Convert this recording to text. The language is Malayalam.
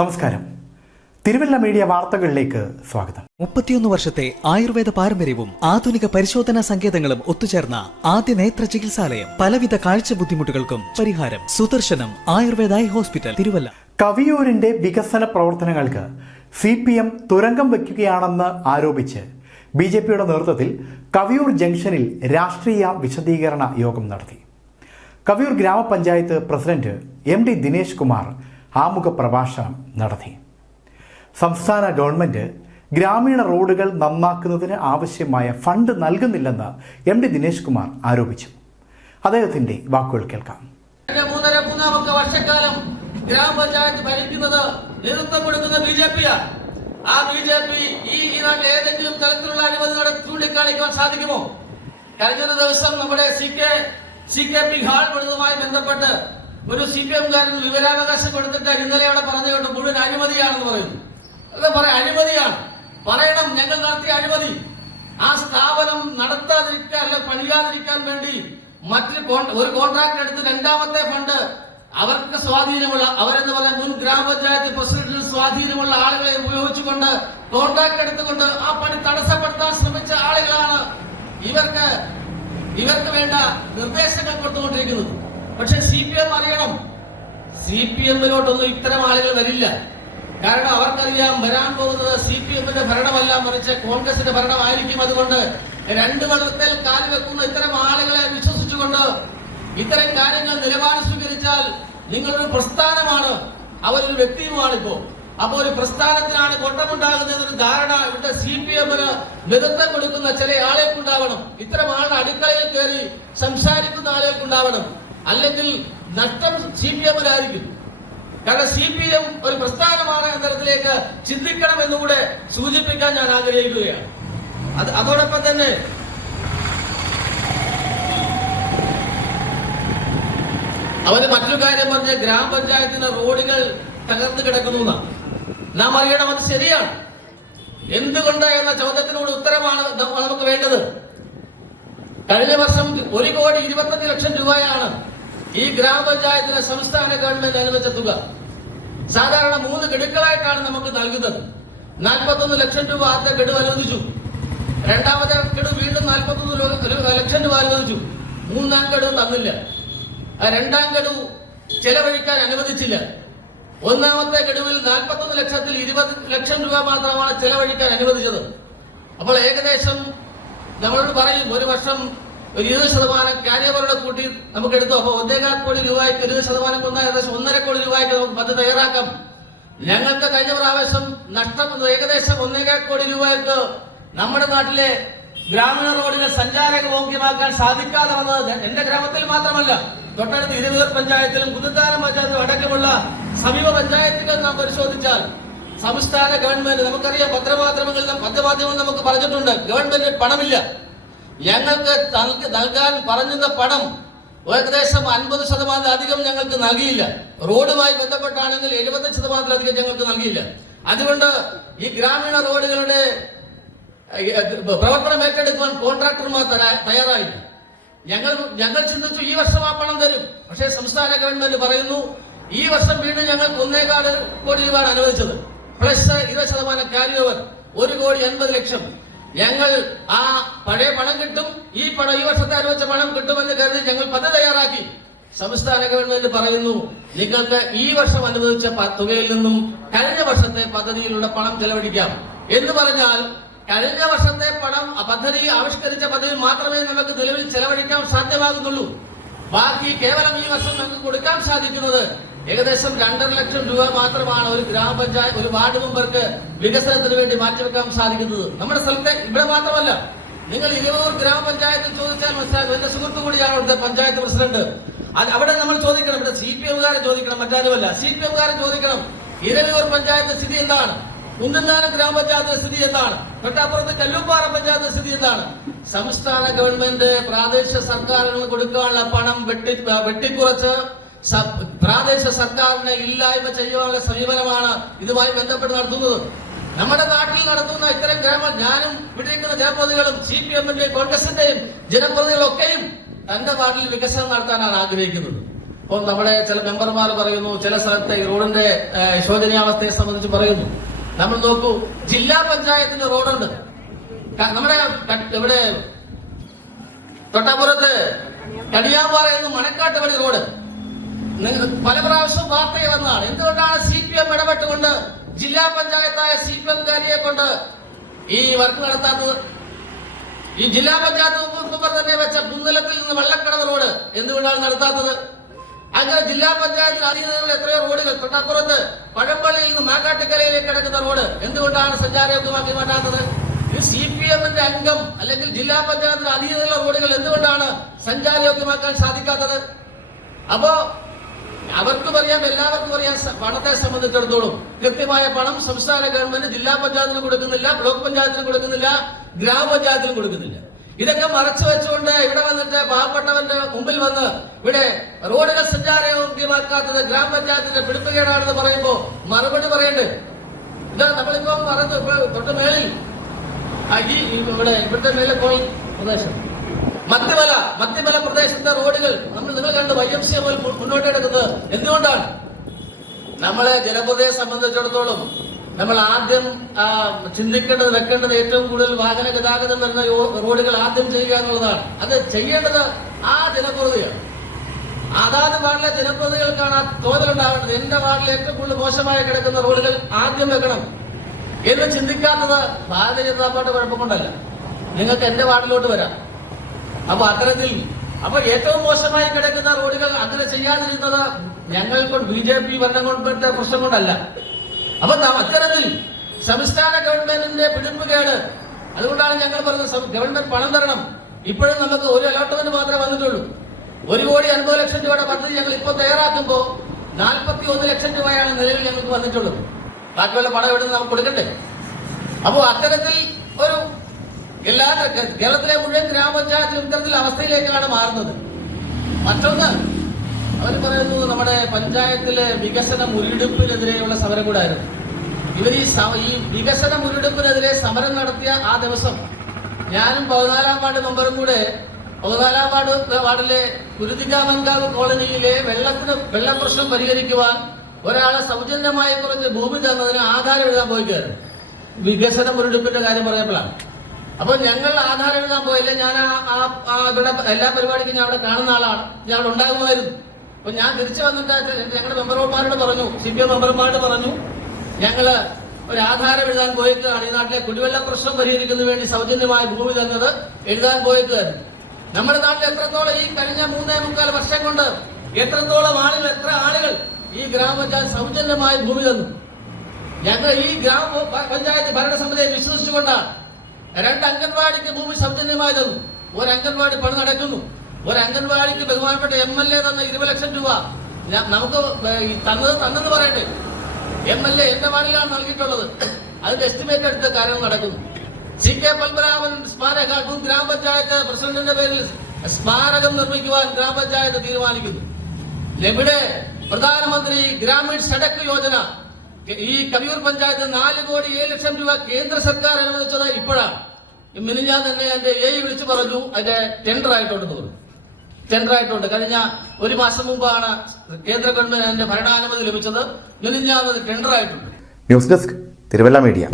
നമസ്കാരം. തിരുവല്ല മീഡിയ വാർത്തകളിലേക്ക് സ്വാഗതം. 31 വർഷത്തെ ആയുർവേദ പാരമ്പര്യവും ആധുനിക പരിശോധനാ സങ്കേതങ്ങളും ഒത്തുചേർന്ന ആദ്യ നേത്ര ചികിത്സാലയം. പലവിധ കാഴ്ച ബുദ്ധിമുട്ടുകൾക്കും പരിഹാരം. Sudarshanam Ayurveda eye hospital, Thiruvalla. കവിയൂരിന്റെ വികസന പ്രവർത്തനങ്ങൾക്ക് CPM തുരങ്കം വയ്ക്കുകയാണെന്ന് ആരോപിച്ച് BJPയുടെ നേതൃത്വത്തിൽ കവിയൂർ ജംഗ്ഷനിൽ രാഷ്ട്രീയ വിശദീകരണ യോഗം നടത്തി. കവിയൂർ ഗ്രാമപഞ്ചായത്ത് പ്രസിഡന്റ് MD ദിനേശ് കുമാർ ആമുഖ പ്രഭാഷണം നടത്തി. സംസ്ഥാന ഗവൺമെന്റ് ഗ്രാമീണ റോഡുകൾ നന്നാക്കുന്നതിന് ആവശ്യമായ ഫണ്ട് നൽകുന്നില്ലെന്ന് MD ദിനേശ് കുമാർ ആരോപിച്ചു. അദ്ദേഹത്തിന്റെ വാക്കുകൾ കേൾക്കാം. 3.5 വർഷക്കാലം ഗ്രാമപഞ്ചായത്ത് ഭരിക്കുന്നത് നേതൃത്വം കൊടുക്കുന്ന BJPയാണ്. ആ BJP ഈ നാട്ടിൽ ഏതെങ്കിലും തരത്തിലുള്ള അഴിമതി ചൂണ്ടിക്കാണിക്കാൻ സാധിക്കുമോ? കഴിഞ്ഞ ദിവസം നമ്മുടെ CKP ഹാൾ പണിതുമായി ബന്ധപ്പെട്ട് ഒരു CPM-കാരൻ വിവരാവകാശം കൊടുത്തിട്ട് ഇന്നലെ അവിടെ പറഞ്ഞുകൊണ്ട് മുഴുവൻ അഴിമതിയാണെന്ന് പറയുന്നു. അത് അഴിമതിയാണ് പറയണം. ഞങ്ങൾ നടത്തിയ അഴിമതി ആ സ്ഥാപനം നടത്താതിരിക്കാൻ അല്ല പണിയാതിരിക്കാൻ വേണ്ടി ഒരു കോൺട്രാക്ട് എടുത്ത് രണ്ടാമത്തെ ഫണ്ട് അവർക്ക് സ്വാധീനമുള്ള അവരെന്ന് പറയാൻ മുൻ ഗ്രാമപഞ്ചായത്ത് പ്രസിഡന്റിന് സ്വാധീനമുള്ള ആളുകളെ ഉപയോഗിച്ചുകൊണ്ട് കോൺട്രാക്ട് എടുത്തുകൊണ്ട് ആ പണി തടസ്സപ്പെടുത്താൻ ശ്രമിച്ച ആളുകളാണ് ഇവർക്ക് വേണ്ട നിർദ്ദേശങ്ങൾ കൊടുത്തുകൊണ്ടിരിക്കുന്നത്. പക്ഷെ CPM അറിയണം, CPM-ലോട്ടൊന്നും ഇത്തരം ആളുകൾ വരില്ല. കാരണം അവർക്കറിയാം വരാൻ പോകുന്നത് CPM-ന്റെ ഭരണമല്ല, മറിച്ച് കോൺഗ്രസിന്റെ ഭരണമായിരിക്കും. അതുകൊണ്ട് രണ്ട് വെള്ളത്തിൽ കാൽ വെക്കുന്ന ഇത്തരം ആളുകളെ വിശ്വസിച്ചുകൊണ്ട് ഇത്തരം കാര്യങ്ങൾ നിലപാട് സ്വീകരിച്ചാൽ നിങ്ങളൊരു പ്രസ്ഥാനമാണ്, അവരൊരു വ്യക്തിയുമാണിപ്പോ. അപ്പൊ ഒരു പ്രസ്ഥാനത്തിനാണ് കൊണ്ടമുണ്ടാകുന്നതിനൊരു ധാരണ ഇവിടെ CPM-ന് നേതൃത്വം കൊടുക്കുന്ന ചില ആളുകൾക്കുണ്ടാവണം. ഇത്തരം ആളുടെ അടുക്കളയിൽ കയറി സംസാരിക്കുന്ന ആളുകൾക്കുണ്ടാവണം. അല്ലെങ്കിൽ നഷ്ടം CPM-നായിരിക്കും. കാരണം CPM ഒരു പ്രസ്ഥാനമാണ് എന്ന തരത്തിലേക്ക് ചിന്തിക്കണം എന്നുകൂടെ സൂചിപ്പിക്കാൻ ഞാൻ ആഗ്രഹിക്കുകയാണ്. അതോടൊപ്പം തന്നെ അവര് മറ്റൊരു കാര്യം പറഞ്ഞ ഗ്രാമപഞ്ചായത്തിന്റെ റോഡുകൾ തകർന്നു കിടക്കുന്നു. നാം അറിയണം, അത് ശരിയാണ്. എന്തുകൊണ്ട് എന്ന ചോദ്യത്തിനോട് ഉത്തരമാണ് നമുക്ക് വേണ്ടത്. കഴിഞ്ഞ വർഷം 1,25,00,000 രൂപയാണ് ഈ ഗ്രാമപഞ്ചായത്തിന് സംസ്ഥാന ഗവൺമെന്റ് അനുവദിച്ച തുക. സാധാരണ 3 ഗഡുക്കളായിട്ടാണ് നമുക്ക് നൽകുന്നത്. 41 ലക്ഷം രൂപ ആദ്യ ഗഡു അനുവദിച്ചു. രണ്ടാമത്തെ ഗഡു വീണ്ടും 41 ലക്ഷം രൂപ അനുവദിച്ചു. മൂന്നാം ഗഡു തന്നില്ല. രണ്ടാം ഗഡു ചെലവഴിക്കാൻ അനുവദിച്ചില്ല. ഒന്നാമത്തെ ഗഡുവിൽ 41 ലക്ഷത്തിൽ 20 ലക്ഷം രൂപ മാത്രമാണ് ചെലവഴിക്കാൻ അനുവദിച്ചത്. അപ്പോൾ ഏകദേശം നമ്മളോട് പറയും ഒരു വർഷം 20% കാര്യവരുടെ കൂട്ടി നമുക്ക് എടുത്തു. അപ്പൊ 1.25 കോടി രൂപയ്ക്ക് 20% കൊണ്ടാൽ ഏകദേശം 1.5 കോടി രൂപയ്ക്ക് നമുക്ക് പദ്ധതി തയ്യാറാക്കാം. ഞങ്ങൾക്ക് കഴിഞ്ഞ പ്രാവശ്യം നഷ്ടം ഏകദേശം 1.25 കോടി രൂപയ്ക്ക് നമ്മുടെ നാട്ടിലെ ഗ്രാമീണ റോഡിനെ സഞ്ചാരയോഗ്യമാക്കാൻ സാധിക്കാതെ വന്നത് എന്റെ ഗ്രാമത്തിൽ മാത്രമല്ല, തൊട്ടടുത്ത് ഇരുവൂർ പഞ്ചായത്തിലും കുതുത്താനം പഞ്ചായത്തിലും അടക്കമുള്ള സമീപ പഞ്ചായത്തുകൾ നാം പരിശോധിച്ചാൽ സംസ്ഥാന ഗവൺമെന്റ് നമുക്കറിയാം, പത്രമാധ്യമങ്ങൾ നമുക്ക് പറഞ്ഞിട്ടുണ്ട്, ഗവൺമെന്റ് പണമില്ല. ഞങ്ങൾക്ക് നൽകാൻ പറഞ്ഞിരുന്ന പണം ഏകദേശം 50% അധികം ഞങ്ങൾക്ക് നൽകിയില്ല. റോഡുമായി ബന്ധപ്പെട്ടാണെങ്കിൽ 70% ഞങ്ങൾക്ക് നൽകിയില്ല. അതുകൊണ്ട് ഈ ഗ്രാമീണ റോഡുകളുടെ പ്രവർത്തനം ഏറ്റെടുക്കുവാൻ കോൺട്രാക്ടർമാർ തയ്യാറായില്ല. ഞങ്ങൾ ചിന്തിച്ചു ഈ വർഷം ആ പണം തരും. പക്ഷേ സംസ്ഥാന ഗവൺമെന്റ് പറയുന്നു ഈ വർഷം വീണ്ടും ഞങ്ങൾക്ക് 1.25 കോടി രൂപയാണ് അനുവദിച്ചത്, പ്ലസ് 20% ക്യാരി ഓവർ 1,80,00,000. ഞങ്ങൾ ആ പഴയ പണം കിട്ടും, ഈ വർഷത്തെ അനുവദിച്ച പണം കിട്ടുമെന്ന് കരുതി ഞങ്ങൾ പദ്ധതി തയ്യാറാക്കി. സംസ്ഥാന ഗവൺമെന്റ് പറയുന്നു നിങ്ങൾക്ക് ഈ വർഷം അനുവദിച്ച തുകയിൽ നിന്നും കഴിഞ്ഞ വർഷത്തെ പദ്ധതിയിലുള്ള പണം ചെലവഴിക്കാം എന്ന് പറഞ്ഞാൽ കഴിഞ്ഞ വർഷത്തെ പണം പദ്ധതി ആവിഷ്കരിച്ച പദ്ധതി മാത്രമേ നമുക്ക് നിലവിൽ ചെലവഴിക്കാൻ സാധ്യമാകുന്നുള്ളൂ. ബാക്കി കേവലം ഈ വർഷം നമുക്ക് കൊടുക്കാൻ സാധിക്കുന്നത് ഏകദേശം 2.5 ലക്ഷം രൂപ മാത്രമാണ് ഒരു ഗ്രാമപഞ്ചായത്ത് ഒരു വാർഡ് മെമ്പർക്ക് വികസനത്തിന് വേണ്ടി മാറ്റിവെക്കാൻ സാധിക്കുന്നത്. നമ്മുടെ സ്ഥലത്തെ ഇവിടെ മാത്രമല്ല, നിങ്ങൾ ഇരുവൂർ ഗ്രാമപഞ്ചായത്തിൽ ചോദിച്ചാൽ മനസ്സിലാക്കും. എന്റെ സുഹൃത്തു കൂടിയാണ് അവിടുത്തെ പഞ്ചായത്ത് പ്രസിഡന്റ്. അവിടെ നമ്മൾ ചോദിക്കണം, ഇവിടെ CPM-കാരെ ചോദിക്കണം, മറ്റാരുമല്ല. CPM-കാരെ ചോദിക്കണം ഇരുവൂർ പഞ്ചായത്ത് സ്ഥിതി എന്താണ്, കുന്നന്താനം ഗ്രാമപഞ്ചായത്ത് സ്ഥിതി എന്താണ്, തൊട്ടപ്പുറത്ത് കല്ലൂപ്പാറ പഞ്ചായത്ത് സ്ഥിതി എന്താണ്. സംസ്ഥാന ഗവൺമെന്റ് പ്രാദേശിക സർക്കാരുകൾ കൊടുക്കാനുള്ള പണം വെട്ടിക്കുറച്ച് പ്രാദേശിക സർക്കാരിനെ ഇല്ലായ്മ ചെയ്യാനുള്ള സമീപനമാണ് ഇതുമായി ബന്ധപ്പെട്ട് നടത്തുന്നത്. നമ്മുടെ നാട്ടിൽ നടത്തുന്ന ഇത്തരം ഞാനും വിളിക്കുന്ന ജനപ്രതിനിധികളും CPM-ന്റെയും കോൺഗ്രസിന്റെയും ജനപ്രതിനിധികളൊക്കെയും തന്റെ നാട്ടിൽ വികസനം നടത്താനാണ് ആഗ്രഹിക്കുന്നത്. ഇപ്പോൾ നമ്മുടെ ചില മെമ്പർമാർ പറയുന്നു, ചില സ്ഥലത്തെ ഈ റോഡിന്റെ ശോചനീയാവസ്ഥയെ സംബന്ധിച്ച് പറയുന്നു. നമ്മൾ നോക്കൂ, ജില്ലാ പഞ്ചായത്തിന്റെ റോഡുണ്ട്. നമ്മുടെ ഇവിടെ തൊട്ടപ്പുറത്ത് കടിയാമ്പാറ എന്ന് മണക്കാട്ട് വഴി റോഡ് പല പ്രാവശ്യം വാർത്തയിൽ വന്നതാണ്. എന്തുകൊണ്ടാണ് CPM ഇടപെട്ടുകൊണ്ട് ജില്ലാ പഞ്ചായത്തായ CPM കാരിയെ കൊണ്ട് ഈ വർക്ക് നടത്താത്തത്? ഈ ജില്ലാ പഞ്ചായത്ത് തന്നെ വെച്ച പുന്നലത്തിൽ നിന്ന് വെള്ളക്കടവ് റോഡ് എന്തുകൊണ്ടാണ് നടത്താത്തത്? അങ്ങനെ ജില്ലാ പഞ്ചായത്തിൽ അധീനതയുള്ള എത്രയോ റോഡുകൾ, തൊട്ടപ്പുറത്ത് പഴമ്പള്ളിയിൽ നിന്ന് മാക്കാട്ടുകരയിലേക്ക് കിടക്കുന്ന റോഡ് എന്തുകൊണ്ടാണ് സഞ്ചാരയോഗ്യമാക്കി മാറ്റാത്തത്? ഈ CPMന്റെ അംഗം അല്ലെങ്കിൽ ജില്ലാ പഞ്ചായത്തിൽ അധീനതയുള്ള റോഡുകൾ എന്തുകൊണ്ടാണ് സഞ്ചാരയോഗ്യമാക്കാൻ സാധിക്കാത്തത്? അപ്പോ അവർക്കും അറിയാം, എല്ലാവർക്കും അറിയാം, പണത്തെ സംബന്ധിച്ചിടത്തോളം കൃത്യമായ പണം സംസ്ഥാന ഗവൺമെന്റ് ജില്ലാ പഞ്ചായത്തിന് കൊടുക്കുന്നില്ല, ബ്ലോക്ക് പഞ്ചായത്തിന് കൊടുക്കുന്നില്ല, ഗ്രാമപഞ്ചായത്തിന് കൊടുക്കുന്നില്ല. ഇതൊക്കെ മറച്ചു വെച്ചുകൊണ്ട് ഇവിടെ വന്നിട്ട് പാവപ്പെട്ടവന്റെ മുമ്പിൽ വന്ന് ഇവിടെ റോഡുകൾ സഞ്ചാരയോഗ്യമാക്കാത്തത് ഗ്രാമപഞ്ചായത്തിന്റെ പിടിപ്പുകേടാണെന്ന് പറയുമ്പോ മറുപടി പറയണ്ടേ? ഇതാ നമ്മളിപ്പോ പറഞ്ഞു തൊട്ട് മേളിൽ ഇവിടുത്തെ മേലെ കോളനി പ്രദേശം മധ്യമല പ്രദേശത്തെ റോഡുകൾ നിങ്ങൾ കണ്ട് YMC മുന്നോട്ട് എടുക്കുന്നത് എന്തുകൊണ്ടാണ്? നമ്മളെ ജനപദയെ സംബന്ധിച്ചിടത്തോളം നമ്മൾ ആദ്യം ചിന്തിക്കേണ്ടത്, വെക്കേണ്ടത് ഏറ്റവും കൂടുതൽ വാഹന ഗതാഗതം വരുന്ന റോഡുകൾ ആദ്യം ചെയ്യുക എന്നുള്ളതാണ്. അത് ചെയ്യേണ്ടത് ആ ജനപ്രതിയാണ്. അതാത് വാർഡിലെ ജനപ്രതികൾക്കാണ് ആ തോന്നലുണ്ടാവേണ്ടത്. എന്റെ വാർഡിൽ ഏറ്റവും കൂടുതൽ മോശമായി കിടക്കുന്ന റോഡുകൾ ആദ്യം വെക്കണം എന്ന് ചിന്തിക്കാത്തത് ഭാരതീയ ജനതാ പാർട്ടി കുഴപ്പം കൊണ്ടല്ല. നിങ്ങൾക്ക് എന്റെ വാർഡിലോട്ട് വരാം. അപ്പൊ അത്തരത്തിൽ ഏറ്റവും മോശമായി കിടക്കുന്ന റോഡുകൾ അങ്ങനെ ചെയ്യാതിരുന്നത് ഞങ്ങൾക്കൊണ്ട് BJP ഭരണം കൊണ്ടത്തെ പ്രശ്നം കൊണ്ടല്ല. അപ്പൊ അത്തരത്തിൽ സംസ്ഥാന ഗവൺമെന്റിന്റെ പിടിപ്പുകേട്. അതുകൊണ്ടാണ് ഞങ്ങൾ പറഞ്ഞത് ഗവൺമെന്റ് പണം തരണം. ഇപ്പോഴും നമുക്ക് ഒരു അലോട്ട്മെന്റ് മാത്രമേ വന്നിട്ടുള്ളൂ. 1,50,00,000 രൂപയുടെ പദ്ധതി ഞങ്ങൾ ഇപ്പോൾ തയ്യാറാക്കുമ്പോ 41 ലക്ഷം രൂപയാണ് നിലവിൽ ഞങ്ങൾക്ക് വന്നിട്ടുള്ളത്. ബാക്കിയുള്ള പണം എവിടെ നിന്ന് നമുക്ക് കൊടുക്കണ്ടേ? അപ്പോ അത്തരത്തിൽ ഒരു എല്ലാ കേരളത്തിലെ മുഴുവൻ ഗ്രാമപഞ്ചായത്തിലും ഇത്തരത്തിൽ അവസ്ഥയിലേക്കാണ് മാറുന്നത്. മറ്റൊന്ന്, അവർ പറയുന്നു നമ്മുടെ പഞ്ചായത്തിലെ വികസന മുരടിപ്പിനെതിരെയുള്ള സമരം കൂടായിരുന്നു. ഇവർ ഈ വികസന മുരടിപ്പിനെതിരെ സമരം നടത്തിയ ആ ദിവസം ഞാനും 14-ാം വാർഡ് മെമ്പറും കൂടെ 14-ാം വാർഡിലെ കുരുതികാമൻകാവ് കോളനിയിലെ വെള്ളപ്രശ്നം പരിഹരിക്കുവാൻ ഒരാളെ സൗജന്യമായി കുറച്ച് ഭൂമി തന്നതിന് ആധാരം എഴുതാൻ പോയിക്കായിരുന്നു. വികസന മുരടിപ്പിന്റെ കാര്യം പറയുമ്പോഴാണ്. അപ്പൊ ഞങ്ങൾ ആധാരം എഴുതാൻ പോയില്ല. ഞാൻ ഇവിടെ എല്ലാ പരിപാടിക്കും ഞാൻ അവിടെ കാണുന്ന ആളാണ്, ഞാൻ അവിടെ ഉണ്ടാകുമായിരുന്നു. അപ്പൊ ഞാൻ തിരിച്ചു വന്നിട്ട് ഞങ്ങളുടെ മെമ്പർമാരോട് പറഞ്ഞു, CPM മെമ്പർമാരോട് പറഞ്ഞു, ഞങ്ങള് ഒരു ആധാരം എഴുതാൻ പോയിക്കാണ്. ഈ നാട്ടിലെ കുടിവെള്ള പ്രശ്നം പരിഹരിക്കുന്നതിന് വേണ്ടി സൗജന്യമായ ഭൂമി തന്നത് എഴുതാൻ പോയിക്കായിരുന്നു. നമ്മുടെ നാട്ടിൽ എത്രത്തോളം ഈ കഴിഞ്ഞ 3.25 വർഷം കൊണ്ട് എത്രത്തോളം ആളുകൾ, എത്ര ആളുകൾ ഈ ഗ്രാമപഞ്ചായത്ത് സൗജന്യമായ ഭൂമി തന്നു. ഞങ്ങൾ ഈ ഗ്രാമപഞ്ചായത്ത് ഭരണസമിതിയെ വിശ്വസിച്ചുകൊണ്ടാണ് 2 അംഗൻവാടിക്ക് ഭൂമി സൗജന്യമായി തന്നു. ഒരു അംഗൻവാടി പണി നടക്കുന്നു. ഒരു അംഗൻവാടിക്ക് ബഹുമാനപ്പെട്ട MLA തന്ന 20 ലക്ഷം രൂപ നമുക്ക് തന്നെന്ന് പറയട്ടെ. MLA എന്റെ വാർഡിലാണ് നൽകിയിട്ടുള്ളത്. അതിന്റെ എസ്റ്റിമേറ്റ് എടുത്ത കാര്യങ്ങൾ നടക്കുന്നു. CK പത്മനാഭൻ സ്മാരക ഗ്രാമപഞ്ചായത്ത് പ്രസിഡന്റിന്റെ പേരിൽ സ്മാരകം നിർമ്മിക്കുവാൻ ഗ്രാമപഞ്ചായത്ത് തീരുമാനിക്കുന്നു. ഇവിടെ പ്രധാനമന്ത്രി ഗ്രാമീൺ സഡക് യോജന ഈ കവിയൂർ പഞ്ചായത്ത് 4,07,00,000 രൂപ കേന്ദ്ര സർക്കാർ അനുവദിച്ചത് ഇപ്പോഴാണ്. മിനിഞ്ഞാൻ തന്നെ എന്റെ വിളിച്ചു പറഞ്ഞു അതിന്റെ ടെൻഡർ ആയിട്ടുണ്ടെന്ന് പറഞ്ഞു. ടെൻഡർ ആയിട്ടുണ്ട്. കഴിഞ്ഞ 1 മാസം മുമ്പാണ് കേന്ദ്ര ഗവൺമെന്റ് അതിന്റെ ഭരണാനുമതി ലഭിച്ചത്. മിനിഞ്ഞാൻ ടെൻഡർ ആയിട്ടുണ്ട്. News desk Thiruvalla media.